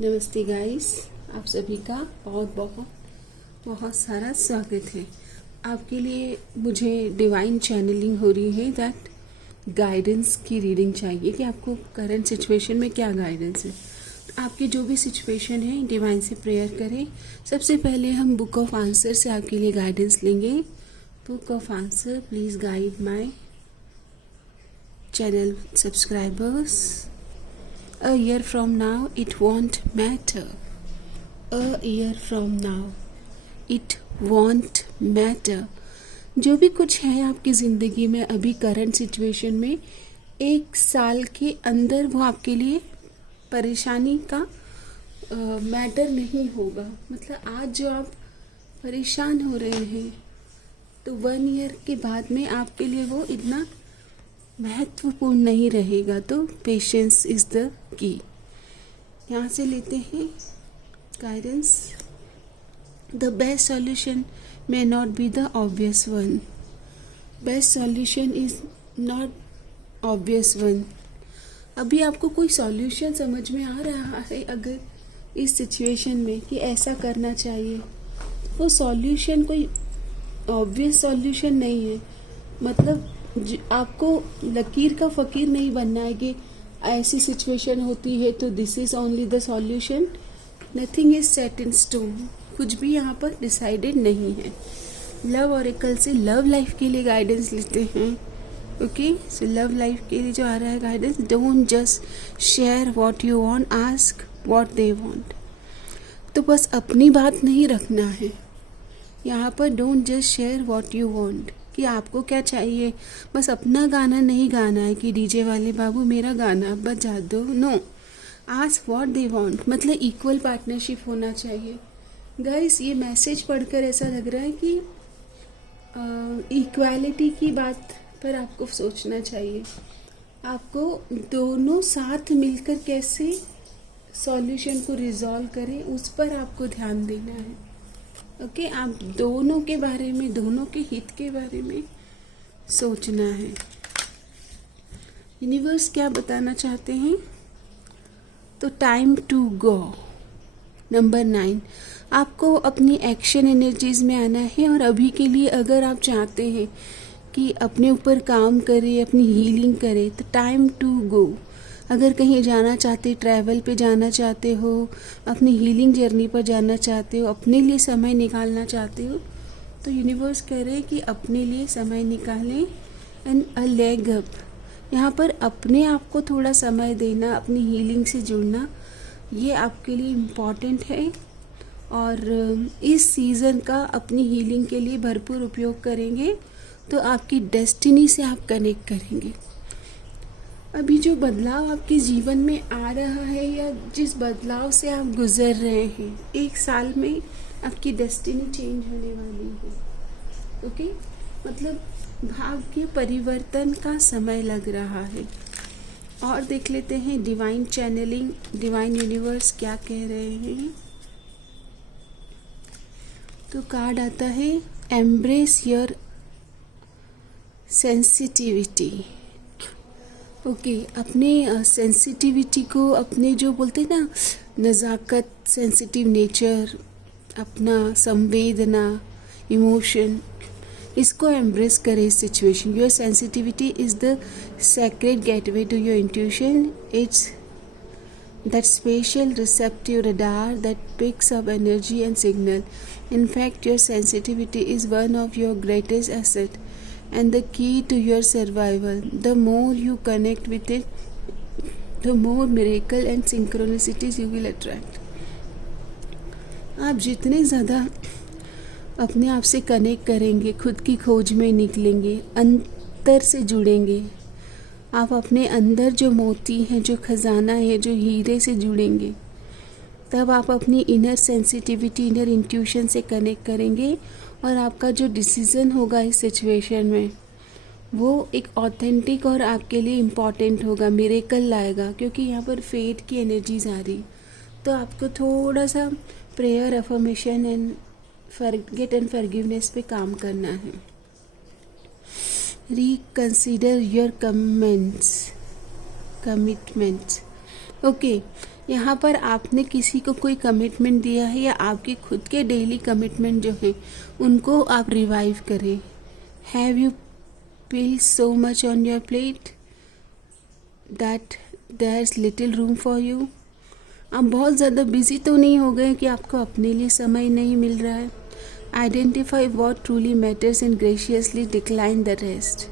नमस्ते गाइस, आप सभी का बहुत बहुत बहुत सारा स्वागत है। आपके लिए मुझे डिवाइन चैनलिंग हो रही है दैट गाइडेंस की रीडिंग चाहिए कि आपको करंट सिचुएशन में क्या गाइडेंस है। तो आपकी जो भी सिचुएशन है डिवाइन से प्रेयर करें। सबसे पहले हम बुक ऑफ आंसर से आपके लिए गाइडेंस लेंगे। Book of answer, please guide my channel subscribers. A year from now, it won't matter. A year from now, it won't matter. जो भी कुछ है आपकी ज़िंदगी में अभी करंट सिचुएशन में, एक साल के अंदर वो आपके लिए परेशानी का मैटर नहीं होगा। मतलब आज जो आप परेशान हो रहे हैं तो 1 ईयर के बाद में आपके लिए वो इतना महत्वपूर्ण नहीं रहेगा। तो पेशेंस इज़ द की। यहाँ से लेते हैं guidance. The best solution may not be the obvious one. Best solution is not obvious one. अभी आपको कोई सॉल्यूशन समझ में आ रहा है अगर इस सिचुएशन में कि ऐसा करना चाहिए, वो सॉल्यूशन कोई ऑब्वियस सॉल्यूशन नहीं है। मतलब आपको लकीर का फ़कीर नहीं बनना है कि ऐसी सिचुएशन होती है तो this is only the solution. Nothing is set in stone. कुछ भी यहाँ पर डिसाइडेड नहीं है। लव ऑरेकल से लव लाइफ के लिए गाइडेंस लेते हैं। ओके, सो लव लाइफ के लिए जो आ रहा है guidance, don't just share what you want, ask what they want. तो बस अपनी बात नहीं रखना है यहाँ पर। Don't just share what you want, कि आपको क्या चाहिए। बस अपना गाना नहीं गाना है कि डीजे वाले बाबू मेरा गाना बजा दो। No, ask what they want. मतलब इक्वल पार्टनरशिप होना चाहिए। गाइस, ये मैसेज पढ़कर ऐसा लग रहा है कि इक्वालिटी की बात पर आपको सोचना चाहिए। आपको दोनों साथ मिलकर कैसे सॉल्यूशन को रिजॉल्व करें उस पर आपको ध्यान देना है। ओके, आप दोनों के बारे में, दोनों के हित के बारे में सोचना है। यूनिवर्स क्या बताना चाहते हैं? तो टाइम टू गो, नंबर 9। आपको अपनी एक्शन एनर्जीज में आना है। और अभी के लिए अगर आप चाहते हैं कि अपने ऊपर काम करें, अपनी हीलिंग करें, तो टाइम टू गो। अगर कहीं जाना चाहते, ट्रैवल पे जाना चाहते हो, अपनी हीलिंग जर्नी पर जाना चाहते हो, अपने लिए समय निकालना चाहते हो, तो यूनिवर्स कह रहे हैं कि अपने लिए समय निकालें एंड अ लेग अप। यहाँ पर अपने आप को थोड़ा समय देना, अपनी हीलिंग से जुड़ना, ये आपके लिए इम्पॉर्टेंट है। और इस सीज़न का अपनी हीलिंग के लिए भरपूर उपयोग करेंगे तो आपकी डेस्टिनी से आप कनेक्ट करेंगे। अभी जो बदलाव आपके जीवन में आ रहा है या जिस बदलाव से आप गुजर रहे हैं, 1 साल में आपकी डेस्टिनी चेंज होने वाली है। ओके, मतलब भाग्य परिवर्तन का समय लग रहा है। और देख लेते हैं डिवाइन चैनलिंग, डिवाइन यूनिवर्स क्या कह रहे हैं। तो कार्ड आता है एम्ब्रेस योर सेंसिटिविटी। ओके, अपने सेंसिटिविटी को, अपने जो बोलते हैं ना नज़ाकत, सेंसिटिव नेचर, अपना संवेदना, इमोशन, इसको एम्ब्रेस करें इस situation. Your sensitivity is the secret gateway to your intuition. It's that spatial receptive radar that picks up energy and signal. In fact, your sensitivity is one of your greatest asset and the key to your survival. The more you connect with it, the more miracle and synchronicities you will attract. आप जितने ज़्यादा अपने आप से connect करेंगे, खुद की खोज में निकलेंगे, अंतर से जुड़ेंगे, आप अपने अंदर जो मोती हैं, जो खजाना है, जो हीरे से जुड़ेंगे, तब आप अपनी इनर सेंसिटिविटी, इनर इंट्यूशन से कनेक्ट करेंगे। और आपका जो डिसीज़न होगा इस सिचुएशन में, वो एक ऑथेंटिक और आपके लिए इम्पॉर्टेंट होगा, मिरेकल लाएगा। क्योंकि यहाँ पर फेट की एनर्जीज आ रही, तो आपको थोड़ा सा prayer, affirmation and forget and forgiveness पे काम करना है। Reconsider your commitments. Okay, यहाँ पर आपने किसी को कोई कमिटमेंट दिया है या आपके खुद के डेली कमिटमेंट जो हैं उनको आप रिवाइव करें. Have you pile so much on your plate that there is little room for you. आप बहुत ज़्यादा बिजी तो नहीं हो गए कि आपको अपने लिए समय नहीं मिल रहा है. Identify what truly matters and graciously decline the rest.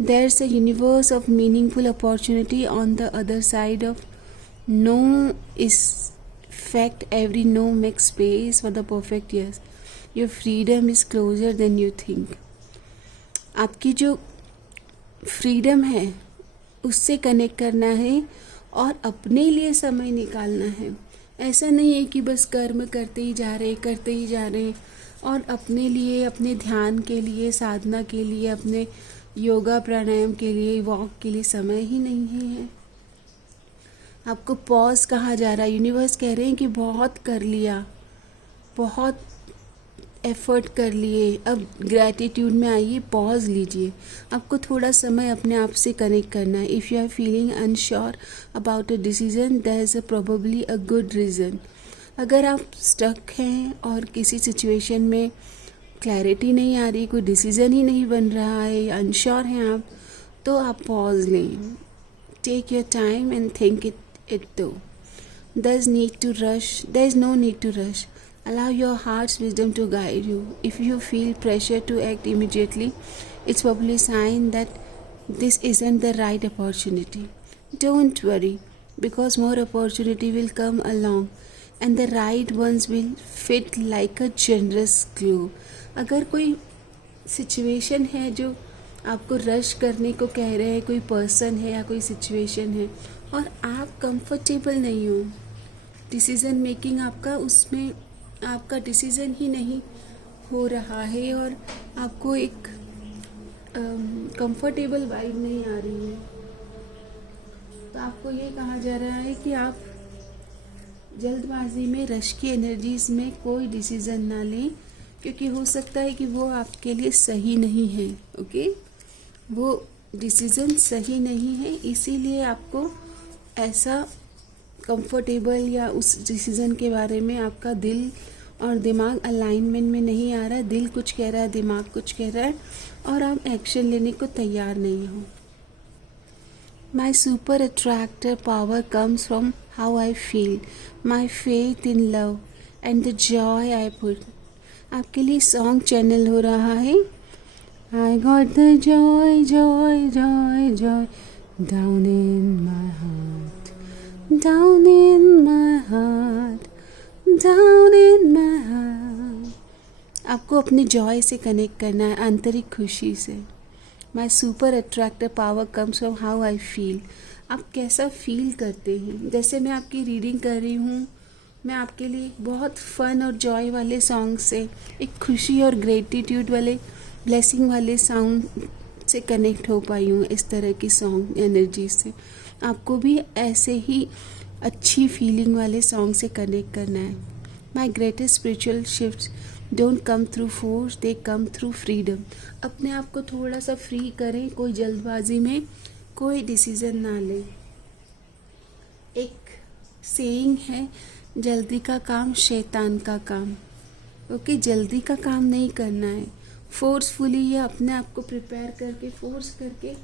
There's a universe of meaningful opportunity on the other side of no is fact. Every no makes space for the perfect yes. Your freedom is closer than you think. आपकी जो freedom है उससे connect करना है और अपने लिए समय निकालना है. ऐसा नहीं है कि बस कर्म करते ही जा रहे और अपने लिए, अपने ध्यान के लिए, साधना के लिए, अपने योगा प्राणायाम के लिए, वॉक के लिए समय ही नहीं है. आपको पॉज कहा जा रहा है. यूनिवर्स कह रहे हैं कि बहुत कर लिया, बहुत एफर्ट कर लिए, अब ग्रैटिट्यूड में आइए, पॉज लीजिए. आपको थोड़ा समय अपने आप से कनेक्ट करना है. If you are feeling unsure about a decision there is probably a good reason. अगर आप स्टक हैं और किसी सिचुएशन में क्लैरिटी नहीं आ रही, कोई डिसीज़न ही नहीं बन रहा है, अनश्योर हैं आप, तो आप पॉज लें. Take your time and think it through. There is no need to rush. Allow your heart's wisdom to guide you. If you feel pressure to act immediately, it's probably a sign that this isn't the right opportunity. Don't worry, because more opportunity will come along and the right ones will fit like a generous glue. अगर कोई situation है जो आपको rush करने को कह रहे हैं, कोई पर्सन है या कोई सिचुएशन है और आप कंफर्टेबल नहीं हो, डिसीज़न मेकिंग आपका उसमें आपका डिसीज़न ही नहीं हो रहा है और आपको एक कंफर्टेबल वाइब नहीं आ रही है, तो आपको ये कहा जा रहा है कि आप जल्दबाजी में, रश की एनर्जीज में कोई डिसीज़न ना लें, क्योंकि हो सकता है कि वो आपके लिए सही नहीं है. ओके, वो डिसीज़न सही नहीं है, इसीलिए आपको ऐसा कंफर्टेबल या उस डिसीज़न के बारे में आपका दिल और दिमाग अलाइनमेंट में नहीं आ रहा है. दिल कुछ कह रहा है, दिमाग कुछ कह रहा है और आप एक्शन लेने को तैयार नहीं हो. My super attractor power comes from how I feel, my faith in love and the Joy I put. आपके लिए सॉन्ग चैनल हो रहा है. I got the Joy Joy Joy Joy down in my heart, down in my heart, down in my heart. आपको अपने Joy से connect करना है, आंतरिक खुशी से. My super attractor power comes from how I feel. आप कैसा फील करते हैं. जैसे मैं आपकी रीडिंग कर रही हूँ, मैं आपके लिए बहुत फन और जॉय वाले सॉन्ग से, एक खुशी और ग्रेटिट्यूड वाले, ब्लेसिंग वाले सॉन्ग से कनेक्ट हो पाई हूँ. इस तरह की सॉन्ग एनर्जी से आपको भी ऐसे ही अच्छी फीलिंग वाले सॉन्ग से कनेक्ट करना है. माई greatest spiritual shifts don't come through force, they come through freedom. अपने आप को थोड़ा सा फ्री करें, कोई जल्दबाजी में कोई डिसीज़न ना लें. एक सेइंग है, जल्दी का काम शैतान का काम. ओके, जल्दी का काम नहीं करना है. फोर्सफुली या अपने आप को प्रिपेयर करके, फोर्स करके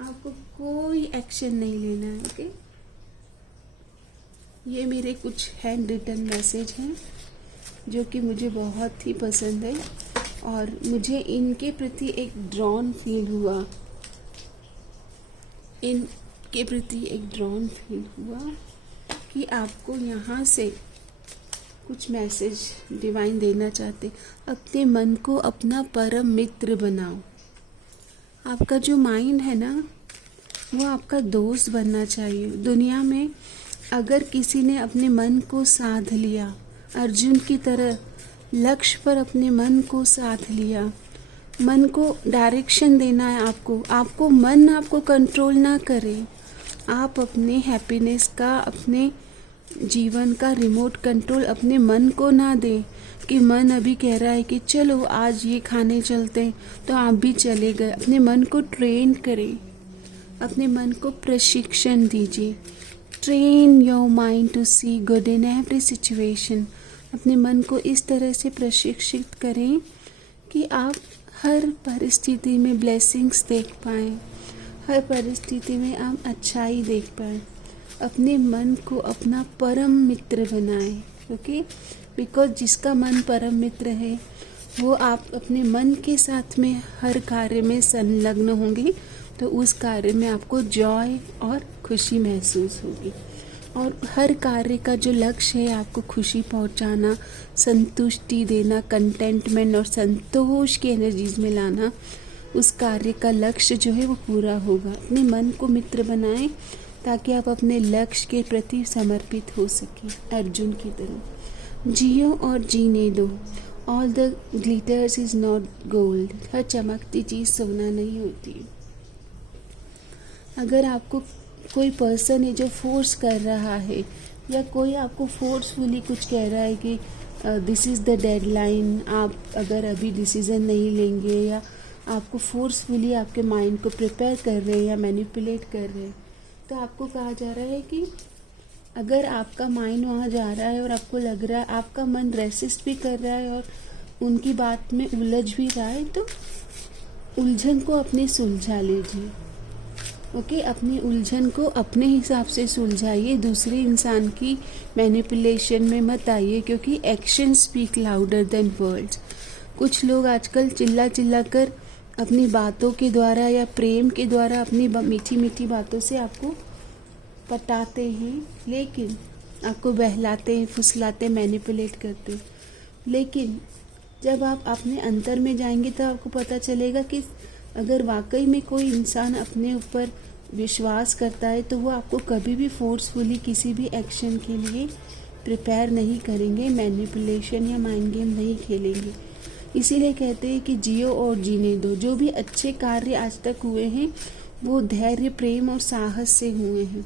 आपको कोई एक्शन नहीं लेना है. ओके, ये मेरे कुछ हैंड रिटन मैसेज हैं जो कि मुझे बहुत ही पसंद है और मुझे इनके प्रति एक ड्रॉन फील हुआ, इनके प्रति एक ड्रॉन फील हुआ कि आपको यहाँ से कुछ मैसेज डिवाइन देना चाहते. अपने मन को अपना परम मित्र बनाओ. आपका जो माइंड है ना, वो आपका दोस्त बनना चाहिए. दुनिया में अगर किसी ने अपने मन को साध लिया, अर्जुन की तरह लक्ष्य पर अपने मन को साध लिया, मन को डायरेक्शन देना है आपको मन आपको कंट्रोल ना करे. आप अपने हैप्पीनेस का, अपने जीवन का रिमोट कंट्रोल अपने मन को ना दें कि मन अभी कह रहा है कि चलो आज ये खाने चलते हैं तो आप भी चले गए. अपने मन को ट्रेन करें, अपने मन को प्रशिक्षण दीजिए. Train your mind to see good in every situation. अपने मन को इस तरह से प्रशिक्षित करें कि आप हर परिस्थिति में ब्लेसिंग्स देख पाएँ, हर परिस्थिति में आप अच्छाई देख पाएँ। अपने मन को अपना परम मित्र बनाएं, ओके। बिकॉज जिसका मन परम मित्र है वो आप अपने मन के साथ में हर कार्य में संलग्न होंगे, तो उस कार्य में आपको जॉय और खुशी महसूस होगी। और हर कार्य का जो लक्ष्य है आपको खुशी पहुंचाना, संतुष्टि देना, कंटेंटमेंट और संतोष की एनर्जीज में लाना, उस कार्य का लक्ष्य जो है वो पूरा होगा। अपने मन को मित्र बनाएं ताकि आप अपने लक्ष्य के प्रति समर्पित हो सकें, अर्जुन की तरह। जियो और जीने दो। All the glitters is not gold. हर चमकती चीज़ सोना नहीं होती। अगर आपको कोई पर्सन है जो फोर्स कर रहा है, या कोई आपको फोर्सफुली कुछ कह रहा है कि दिस इज़ द डेडलाइन, आप अगर अभी डिसीज़न नहीं लेंगे, या आपको फोर्सफुली आपके माइंड को प्रिपेयर कर रहे हैं या मैनिपुलेट कर रहे हैं, तो आपको कहा जा रहा है कि अगर आपका माइंड वहाँ जा रहा है और आपको लग रहा है, आपका मन रेसिस्ट भी कर रहा है और उनकी बात में उलझ भी रहा है, तो उलझन को अपने सुलझा लीजिए, ओके। अपनी उलझन को अपने हिसाब से सुलझाइए, दूसरे इंसान की मैनिपुलेशन में मत आइए, क्योंकि action speak louder than words. कुछ लोग आजकल चिल्ला चिल्ला कर अपनी बातों के द्वारा या प्रेम के द्वारा अपनी मीठी मीठी बातों से आपको पटाते हैं, लेकिन आपको बहलाते हैं, फुसलाते, मैनिपुलेट करते। लेकिन जब आप अपने अंतर में जाएंगे तो आपको पता चलेगा कि अगर वाकई में कोई इंसान अपने ऊपर विश्वास करता है तो वो आपको कभी भी फोर्सफुली किसी भी एक्शन के लिए प्रिपेयर नहीं करेंगे, मैनिपुलेशन या माइंड गेम नहीं खेलेंगे। इसीलिए कहते हैं कि जियो और जीने दो। जो भी अच्छे कार्य आज तक हुए हैं वो धैर्य, प्रेम और साहस से हुए हैं,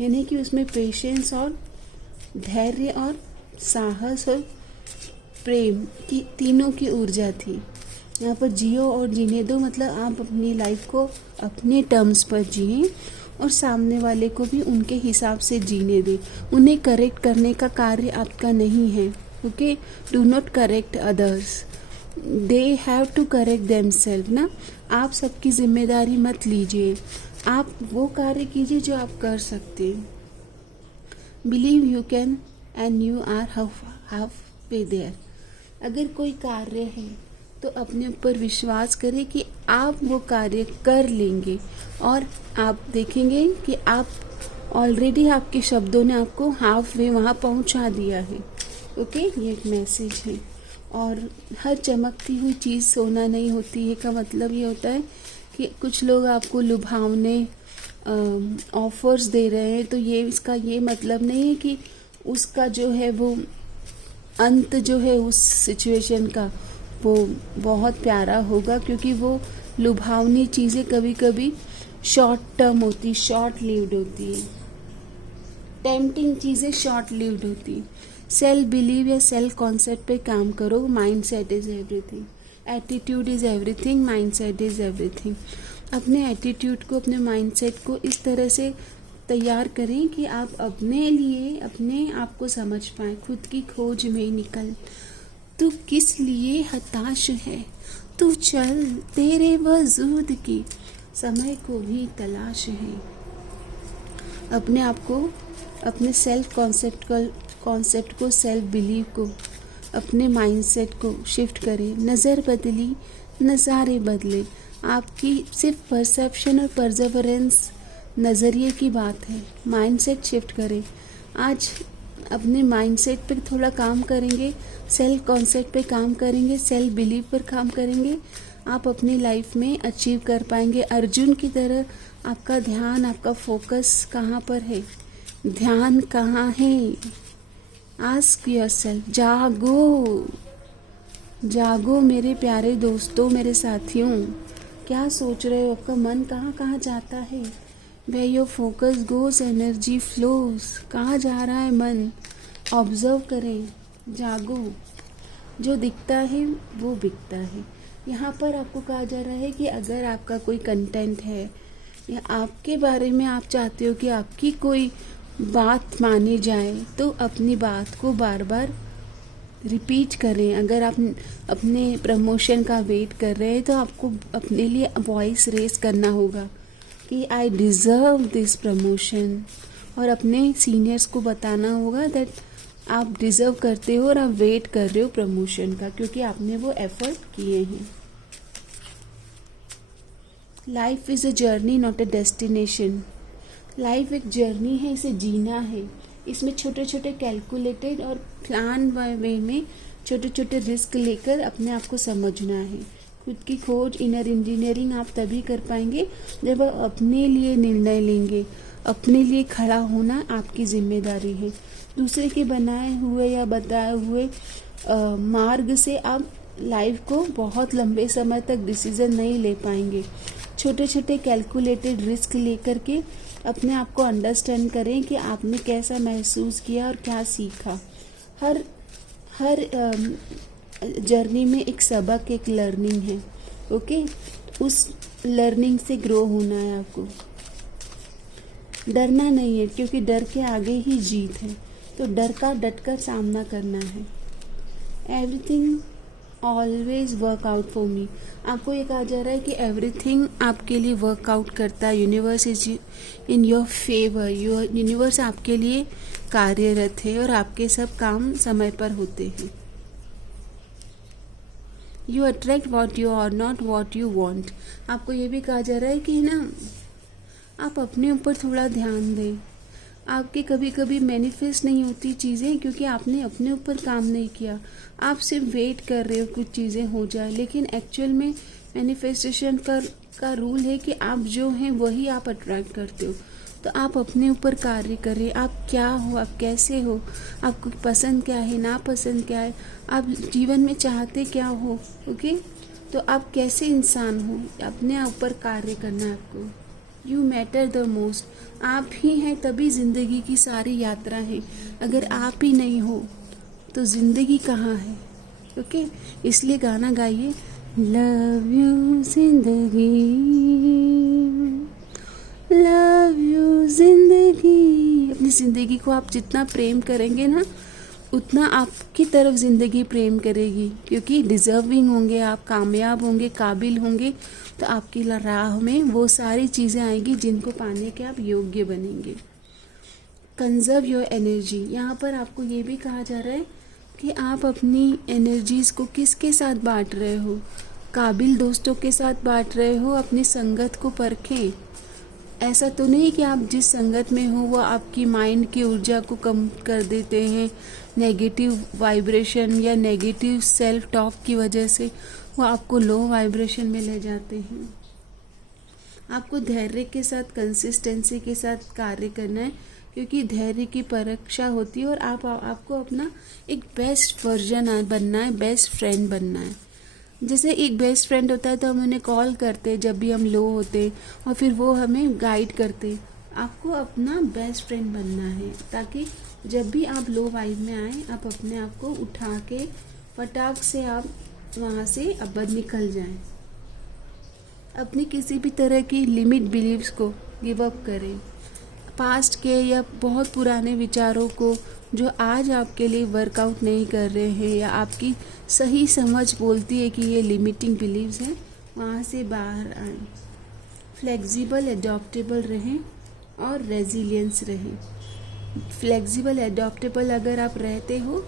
यानी कि उसमें पेशेंस और धैर्य और साहस और प्रेम की तीनों की ऊर्जा थी। यहाँ पर जियो और जीने दो मतलब आप अपनी लाइफ को अपने टर्म्स पर जिए और सामने वाले को भी उनके हिसाब से जीने दें। उन्हें करेक्ट करने का कार्य आपका नहीं है, okay. Do not correct others, they have to correct themselves ना। आप सबकी जिम्मेदारी मत लीजिए, आप वो कार्य कीजिए जो आप कर सकते हैं। Believe you can and you are half way there. अगर कोई कार्य है तो अपने ऊपर विश्वास करें कि आप वो कार्य कर लेंगे, और आप देखेंगे कि आप ऑलरेडी, आपके शब्दों ने आपको हाफ वे वहाँ पहुँचा दिया है, ओके। ये एक मैसेज है। और हर चमकती हुई चीज़ सोना नहीं होती है का मतलब ये होता है कि कुछ लोग आपको लुभावने ऑफर्स दे रहे हैं, तो ये इसका ये मतलब नहीं है कि उसका जो है वो अंत जो है उस सिचुएशन का वो बहुत प्यारा होगा, क्योंकि वो लुभावनी चीज़ें कभी कभी शॉर्ट टर्म होती, शॉर्ट लिव्ड होती है। टेम्पटिंग चीज़ें शॉर्ट लिव्ड होती। सेल्फ बिलीव या सेल्फ कॉन्सेप्ट पे काम करो। Mind set is everything, attitude is everything, mind set is everything. अपने एटीट्यूड को, अपने माइंड सेट को इस तरह से तैयार करें कि आप अपने लिए अपने आप को समझ पाएँ। खुद की खोज में निकल। तू किस लिए हताश है, तू चल, तेरे वजूद की समय को भी तलाश है। अपने आप को, अपने सेल्फ कॉन्सेप्ट को, सेल्फ बिलीव को, अपने माइंडसेट को शिफ्ट करें। नज़र बदली, नज़ारे बदले। आपकी सिर्फ परसेप्शन और परसेवरेंस नज़रिए की बात है। माइंडसेट शिफ्ट करें। आज अपने माइंडसेट पर थोड़ा काम करेंगे, सेल्फ कॉन्सेप्ट पे काम करेंगे, सेल्फ बिलीव पर काम करेंगे, आप अपनी लाइफ में अचीव कर पाएंगे। अर्जुन की तरह आपका ध्यान, आपका फोकस कहाँ पर है? ध्यान कहाँ है? Ask yourself. जागो, जागो मेरे प्यारे दोस्तों, मेरे साथियों। क्या सोच रहे हो? आपका मन कहाँ कहाँ जाता है? Where your focus goes, energy flows। कहाँ जा रहा है मन? ऑब्जर्व करें, जागो। जो दिखता है वो बिकता है। यहाँ पर आपको कहा जा रहा है कि अगर आपका कोई कंटेंट है या आपके बारे में आप चाहते हो कि आपकी कोई बात मानी जाए तो अपनी बात को बार बार रिपीट करें। अगर आप अपने प्रमोशन का वेट कर रहे हैं तो आपको अपने लिए वॉइस रेस करना होगा कि आई डिज़र्व दिस प्रमोशन, और अपने सीनियर्स को बताना होगा दैट आप डिज़र्व करते हो और आप वेट कर रहे हो प्रमोशन का, क्योंकि आपने वो एफर्ट किए हैं। Life is a journey not a destination. Life एक जर्नी है, इसे जीना है। इसमें छोटे छोटे कैलकुलेटेड और प्लान वे में छोटे छोटे रिस्क लेकर अपने आप को समझना है। खुद की खोज, इनर इंजीनियरिंग आप तभी कर पाएंगे जब आप अपने लिए निर्णय लेंगे। अपने लिए खड़ा होना आपकी जिम्मेदारी है। दूसरे के बनाए हुए या बताए हुए मार्ग से आप लाइफ को बहुत लंबे समय तक डिसीजन नहीं ले पाएंगे। छोटे छोटे कैलकुलेटेड रिस्क लेकर के अपने आप को अंडरस्टैंड करें कि आपने कैसा महसूस किया और क्या सीखा। हर हर जर्नी में एक सबक, एक लर्निंग है। ओके, उस लर्निंग से ग्रो होना है आपको। डरना नहीं है, क्योंकि डर के आगे ही जीत है। तो डर का डटकर सामना करना है। Everything always work out for me. आपको ये कहा जा रहा है कि एवरीथिंग आपके लिए वर्कआउट करता है। Universe is in your favour. Universe आपके लिए कार्यरत है और आपके सब काम समय पर होते हैं। You attract what you are, not what you want. आपको ये भी कहा जा रहा है कि ना, आप अपने ऊपर थोड़ा ध्यान दें। आपके कभी कभी मैनिफेस्ट नहीं होती चीज़ें क्योंकि आपने अपने ऊपर काम नहीं किया। आप सिर्फ वेट कर रहे हो कुछ चीज़ें हो जाए, लेकिन एक्चुअल में मैनिफेस्टेशन का रूल है कि आप जो हैं वही आप अट्रैक्ट करते हो। तो आप अपने ऊपर कार्य करें। आप क्या हो, आप कैसे हो, आपको पसंद क्या है, नापसंद क्या है, आप जीवन में चाहते क्या हो। ओके, तो आप कैसे इंसान हो, अपने ऊपर कार्य करना है आपको। You matter the most. आप ही हैं तभी ज़िंदगी की सारी यात्रा है। अगर आप ही नहीं हो तो ज़िंदगी कहाँ है। ओके, इसलिए गाना गाइए, लव यू जिंदगी, लव यू जिंदगी। अपनी ज़िंदगी को आप जितना प्रेम करेंगे ना, उतना आपकी तरफ ज़िंदगी प्रेम करेगी, क्योंकि डिज़र्विंग होंगे आप, कामयाब होंगे, काबिल होंगे, तो आपकी राह में वो सारी चीज़ें आएंगी जिनको पाने के आप योग्य बनेंगे। Conserve your energy. यहाँ पर आपको ये भी कहा जा रहा है कि आप अपनी एनर्जीज़ को किसके साथ बांट रहे हो। काबिल दोस्तों के साथ बांट रहे हो। अपनी संगत को परखें। ऐसा तो नहीं कि आप जिस संगत में हो वो आपकी माइंड की ऊर्जा को कम कर देते हैं। नेगेटिव वाइब्रेशन या नेगेटिव सेल्फ टॉक की वजह से वो आपको लो वाइब्रेशन में ले जाते हैं। आपको धैर्य के साथ, कंसिस्टेंसी के साथ कार्य करना है, क्योंकि धैर्य की परीक्षा होती है और आपको अपना एक बेस्ट वर्जन बनना है, बेस्ट फ्रेंड बनना है। जैसे एक बेस्ट फ्रेंड होता है तो हम उन्हें कॉल करते हैं जब भी हम लो होते, और फिर वो हमें गाइड करते। आपको अपना बेस्ट फ्रेंड बनना है, ताकि जब भी आप लो वाइब में आए, आप अपने आप को उठा के फटाक से आप वहाँ से अब निकल जाएं। अपनी किसी भी तरह की लिमिट बिलीव्स को गिव अप करें। पास्ट के या बहुत पुराने विचारों को जो आज आपके लिए वर्कआउट नहीं कर रहे हैं, या आपकी सही समझ बोलती है कि ये लिमिटिंग बिलीव्स हैं, वहाँ से बाहर आएं। फ्लेक्सिबल, एडॉप्टेबल रहें और रेजिलियंस रहें। फ्लेक्सिबल, एडॉप्टेबल अगर आप रहते हो,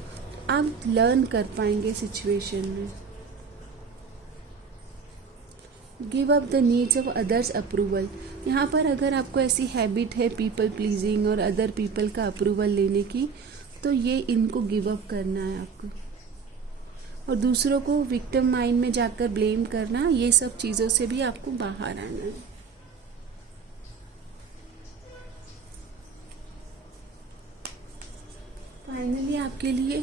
आप लर्न कर पाएंगे सिचुएशन में। Give up the needs of others approval. यहाँ पर अगर आपको ऐसी हैबिट है पीपल प्लीजिंग और अदर पीपल का अप्रूवल लेने की, तो ये इनको गिव अप करना है आपको। और दूसरों को विक्टिम माइंड में जाकर ब्लेम करना, ये सब चीज़ों से भी आपको बाहर आना है। फाइनली आपके लिए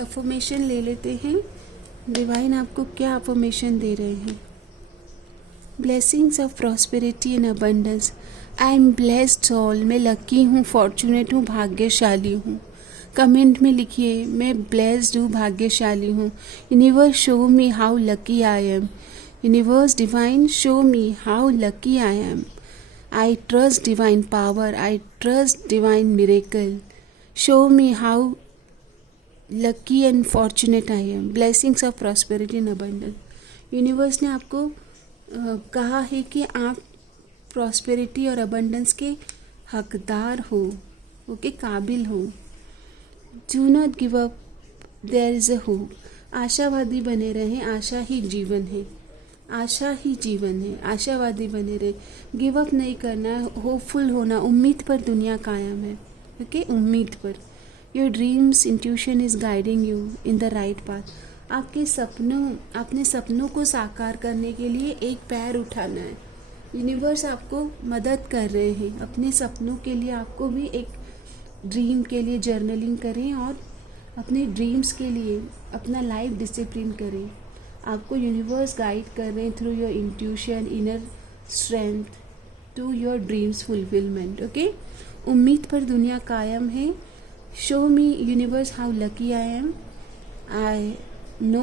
अफर्मेशन ले लेते हैं। डिवाइन आपको क्या अफर्मेशन दे रहे हैं। Blessings of prosperity and abundance. I am blessed all. मैं लकी हूँ, फॉर्चुनेट हूँ, भाग्यशाली हूँ। कमेंट में लिखिए, मैं ब्लेस्ड हूँ, भाग्यशाली हूँ। Universe show me how lucky I M. Universe divine show me how lucky I M. I trust divine power. I trust divine miracle. Show me how lucky and fortunate I am. Blessings of prosperity and abundance. Universe ने आपको कहा है कि आप prosperity और abundance के हकदार हो, ओके, काबिल हो. Do not give up, there is a hope. आशावादी बने रहें. आशा ही जीवन है. आशा ही जीवन है. आशावादी बने रहे. गिव अप नहीं करना, होपफुल होना. उम्मीद पर दुनिया कायम है. ओके, उम्मीद पर. Your dreams intuition is guiding you in the right path. आपके सपनों, अपने सपनों को साकार करने के लिए एक पैर उठाना है. यूनिवर्स आपको मदद कर रहे हैं. अपने सपनों के लिए आपको भी एक ड्रीम के लिए जर्नलिंग करें और अपने ड्रीम्स के लिए अपना लाइफ डिसिप्लिन करें. आपको यूनिवर्स गाइड कर रहे हैं through your intuition, inner strength to your dreams fulfilment. Okay, उम्मीद पर दुनिया कायम है. Show me universe how lucky I am. I know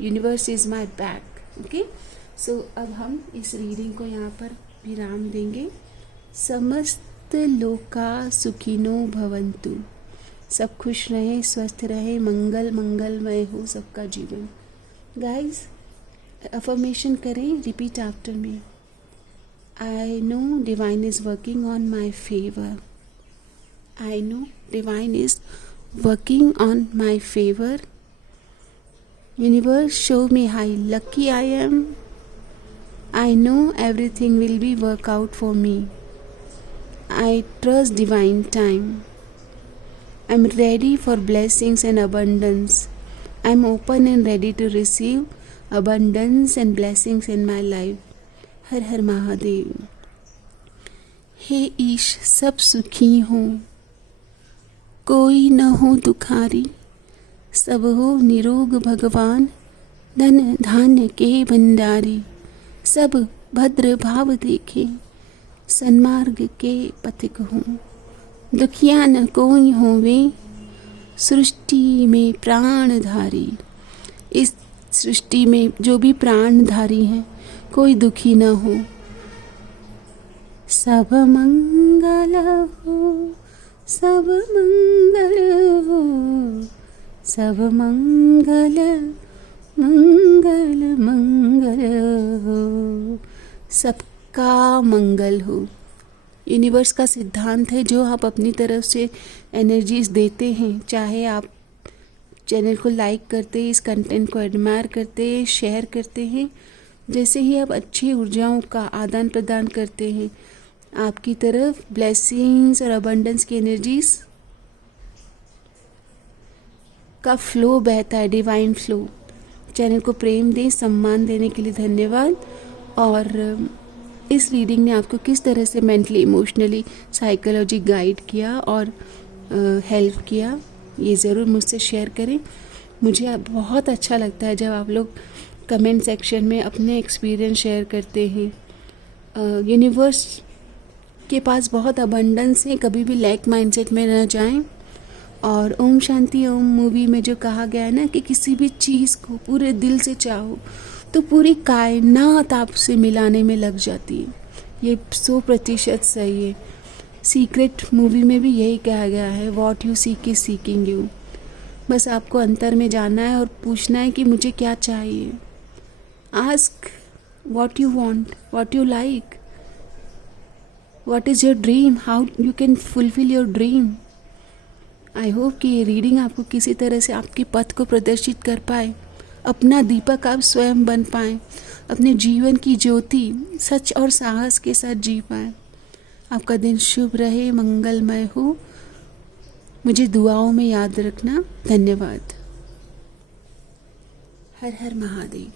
universe is my back. Okay, so अब हम इस रीडिंग को यहाँ पर विराम देंगे. समस्त लोका सुखिनो भवन्तु. सब खुश रहें, स्वस्थ रहें, मंगलमय हो सबका जीवन. गाइस, अफर्मेशन करें, repeat after me. I know divine is working on my favour. I know divine is working on my favour. Universe, show me how lucky I am. I know everything will be work out for me. I trust divine time. I'm ready for blessings and abundance. I'm open and ready to receive abundance and blessings in my life. हर हर महादेव. हे ईश, सब सुखी हों, कोई न हो दुखारी. सब हो निरोग भगवान, धन धान्य के भंडारी. सब भद्र भाव देखे, सन्मार्ग के पथिक हों. दुखिया न कोई होवे, सृष्टि में प्राणधारी. इस सृष्टि में जो भी प्राणधारी हैं, कोई दुखी न हो. सब मंगल हो, सब मंगल हो, सब मंगल मंगल मंगल हो. सबका मंगल हो. यूनिवर्स का सिद्धांत है, जो आप अपनी तरफ से एनर्जीज देते हैं, चाहे आप चैनल को लाइक करते हैं, इस कंटेंट को एडमायर करते हैं, शेयर करते हैं, जैसे ही आप अच्छी ऊर्जाओं का आदान प्रदान करते हैं, आपकी तरफ ब्लेसिंग्स और अबंडेंस की एनर्जीज का फ्लो बहता है, डिवाइन फ्लो. चैनल को प्रेम दें, सम्मान देने के लिए धन्यवाद. और इस रीडिंग ने आपको किस तरह से मेंटली, इमोशनली, साइकोलॉजी गाइड किया और हेल्प किया, ये ज़रूर मुझसे शेयर करें. मुझे बहुत अच्छा लगता है जब आप लोग कमेंट सेक्शन में अपने एक्सपीरियंस शेयर करते हैं. यूनिवर्स के पास बहुत अबंडेंस है, कभी भी लैक माइंडसेट में न जाएं. और ओम शांति ओम मूवी में जो कहा गया है ना कि किसी भी चीज़ को पूरे दिल से चाहो तो पूरी कायनात आपसे मिलाने में लग जाती है. ये 100% सही है. सीक्रेट मूवी में भी यही कहा गया है, what you seek is seeking you. बस आपको अंतर में जाना है और पूछना है कि मुझे क्या चाहिए. Ask what you want, what you like, what is your dream, how you can fulfil your dream. I hope कि ये रीडिंग आपको किसी तरह से आपके पथ को प्रदर्शित कर पाए. अपना दीपक आप स्वयं बन पाएँ, अपने जीवन की ज्योति सच और साहस के साथ जी पाएँ. आपका दिन शुभ रहे, मंगलमय हो. मुझे दुआओं में याद रखना. धन्यवाद. हर हर महादेव.